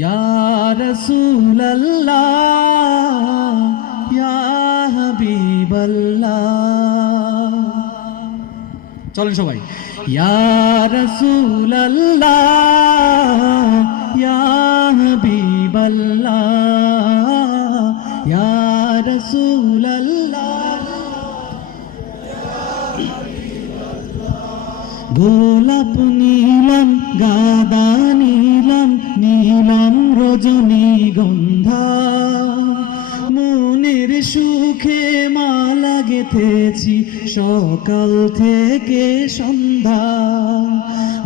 ইয়া রাসূলুল্লাহ ইয়া হাবিবাল্লাহ। চলেন সবাই। ইয়া রাসূলুল্লাহ ইয়া হাবিবাল্লাহ ইয়া রাসূলুল্লাহ। গোলাপ নীলম গাদা নীলম নীলম রজনীগন্ধা, মনের সুখে মালা গেঁথেছি সকাল থেকে সন্ধ্যা।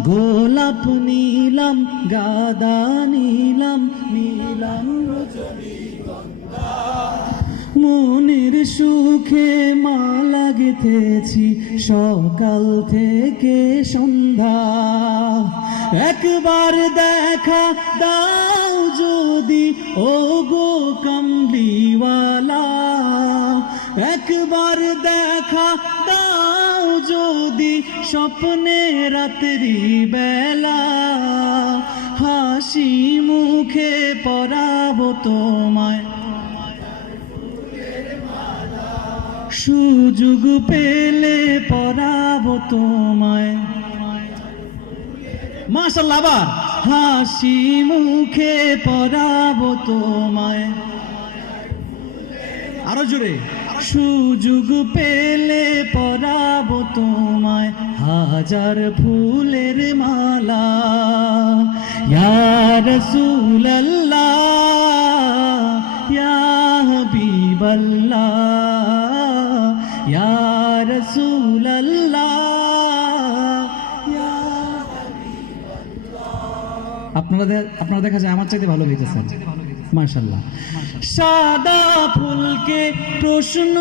গোলাপ নীলম গাদা নীলম নীলম রজনীগন্ধা, মনের সুখে মালা গেঁথেছি সকাল থেকে সন্ধ্যা। একবার দেখা দাও যদি ও গো কামলিওয়ালা, একবার দেখা দাও যদি স্বপ্নে রাত্রি বেলা, হাসি মুখে পরাবো তোমায় সুযোগ পেলে পরাবো তোমায়। মাশাআল্লাহ, আবার হাসি মুখে পরাবো তোমায়, আরো জোরে। সুযোগ পেলে পরাবো তোমায় হাজার ফুলের মালা। ইয়া রাসূলুল্লাহ ইয়া হাবিবাল্লাহ ইয়া রাসূলুল্লাহ ইয়া হাবিবাল্লাহ। আপনারা দেখা যায় আমার চাইতে ভালো হইতেছেন, মাশাআল্লাহ। সাদা ফুলকে প্রশ্ন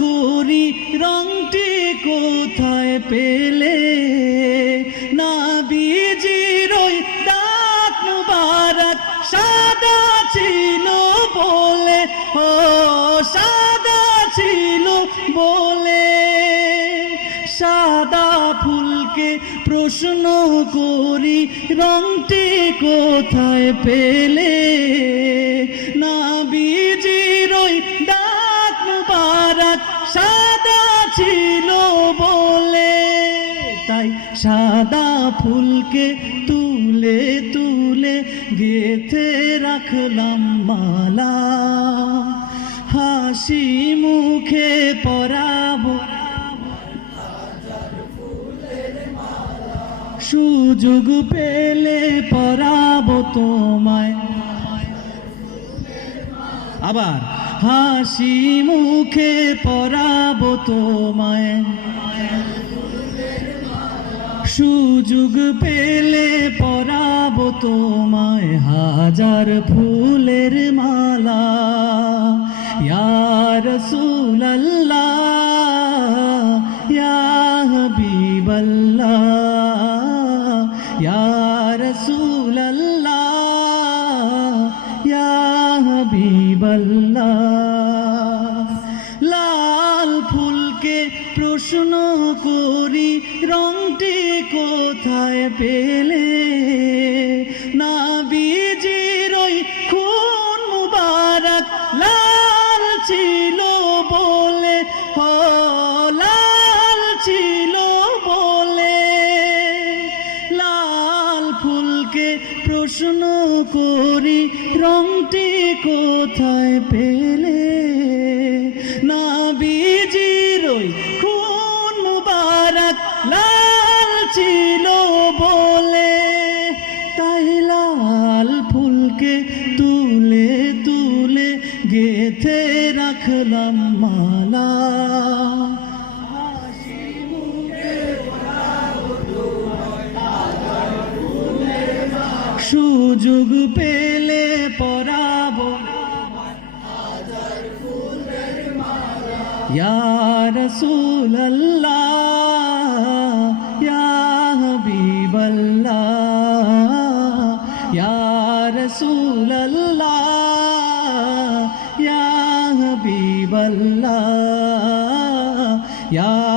করি রংটি কোথায় পেলে, নবীজির ওই দাঁত মুবারক সাদা ছিল বলে, ও সাদা ছিল বলে। সাদা ফুলকে প্রশ্ন করি রংটি কোথায় পেলে, নবীজির ওই দাঁত মুবারক সাদা ছিল বলে। তাই সাদা ফুলকে তুলে তুলে গেঁথে রাখলাম মালা, হাসি মুখে পরাবো সুযোগ পেলে পরাবো তোমায়। আবার হাসি মুখে পরাবো তোমায়, সুযোগ পেলে পরাবো তোমায় হাজার ফুলের মালা। ইয়া রাসূলুল্লাহ ইয়া হাবিবাল্লাহ ইয়া রাসূলুল্লাহ ইয়া হাবিবাল্লাহ। লাল ফুলকে প্রশ্ন করি রংটি কোথায় পেলে, নবীজির ওই খুন মুবারক লাল ছিল বলে, ও লাল ছিল বলে। লাল ফুলকে প্রশ্ন করি রংটি কোথায় পেলে, নবীজির ওই খুন মুবারক লাল ছিল বলে। তাই লাল ফুলকে তুলে তুলে গেঁথে রাখলাম মালা, সুযোগ পেলে পরাবো ইয়া রাসূলুল্লাহ ইয়া হাবিবাল্লাহ ইয়া রাসূলুল্লাহ ইয়া হাবিবাল্লাহ ইয়া